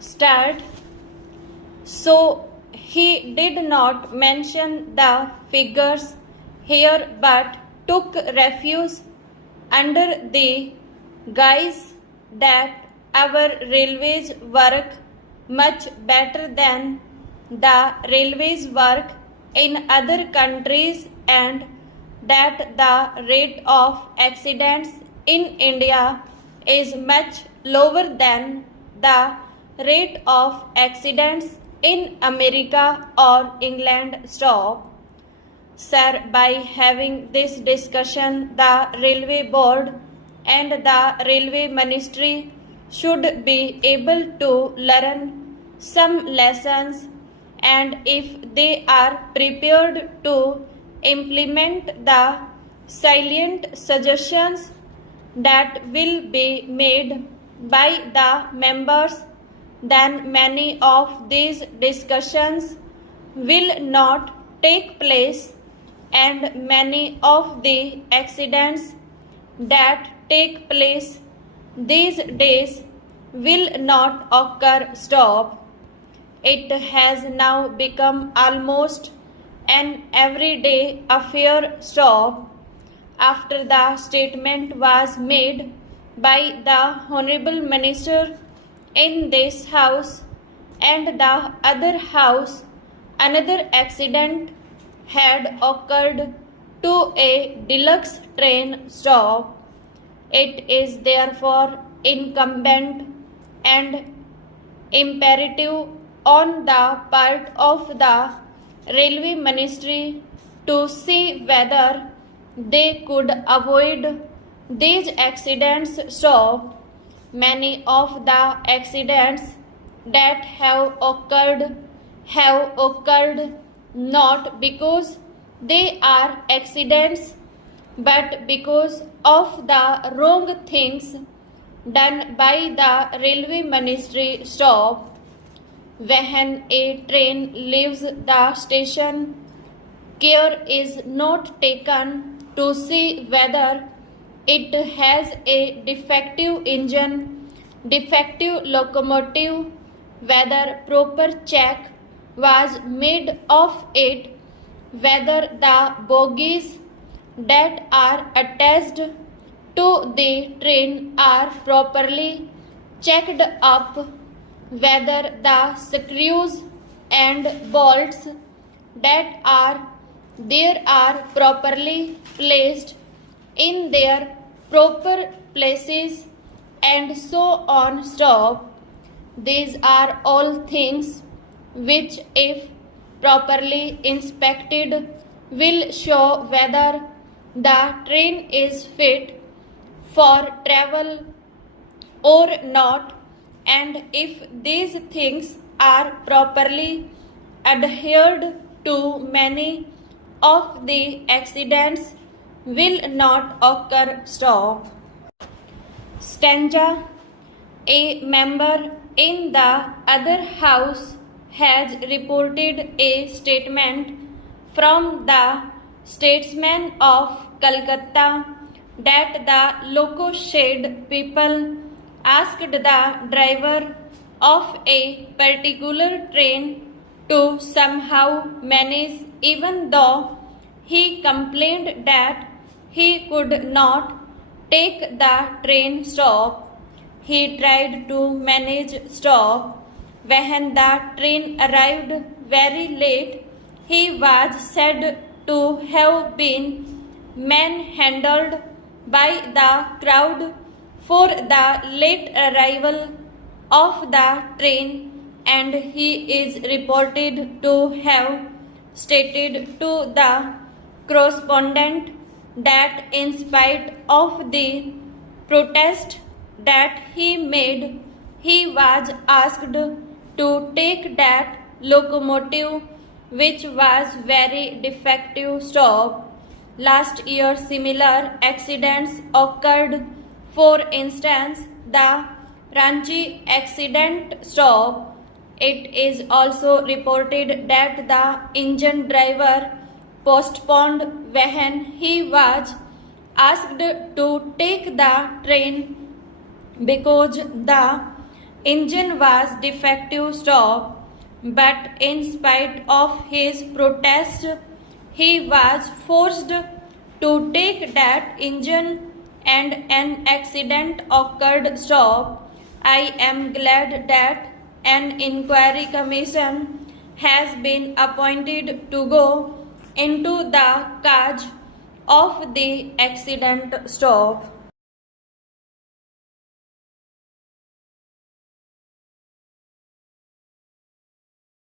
start. So he did not mention the figures here but took refuge under the guise that our railways work much better than the railways work in other countries and that the rate of accidents in India is much lower than the rate of accidents in America or England. Stop. Sir, by having this discussion, the Railway Board and the Railway Ministry should be able to learn some lessons, and if they are prepared to implement the salient suggestions that will be made by the members, then many of these discussions will not take place and many of the accidents that take place these days will not occur. Stop. It has now become almost an everyday affair. Stop. After the statement was made by the Honorable Minister in this House and the other House, another accident had occurred to a deluxe train. Stop. It is therefore incumbent and imperative on the part of the Railway Ministry to see whether they could avoid these accidents. Stop. Many of the accidents that have occurred not because they are accidents but because of the wrong things done by the Railway Ministry. Stop. When a train leaves the station, care is not taken to see whether it has a defective engine, defective locomotive, whether proper check was made of it, whether the bogies that are attached to the train are properly checked up, whether the screws and bolts that are there are properly placed in their proper places, and so on. Stop. These are all things which, if properly inspected, will show whether the train is fit for travel or not, and if these things are properly adhered to, many of the accidents will not occur. Stop. Stanza. A member in the other house has reported a statement from the statesman of Calcutta that the loco shed people asked the driver of a particular train to somehow manage, even though he complained that he could not take the train. Stop. He tried to manage. Stop. When the train arrived very late, he was said to have been manhandled by the crowd for the late arrival of the train, and he is reported to have stated to the correspondent that in spite of the protest that he made, he was asked to take that locomotive which was very defective. Stop. Last year similar accidents occurred. For instance, the Ranchi accident. Stop. It is also reported that the engine driver postponed when he was asked to take the train because the engine was defective stop, but in spite of his protest, he was forced to take that engine and an accident occurred stop. I am glad that an inquiry commission has been appointed to go into the cause of the accident stop.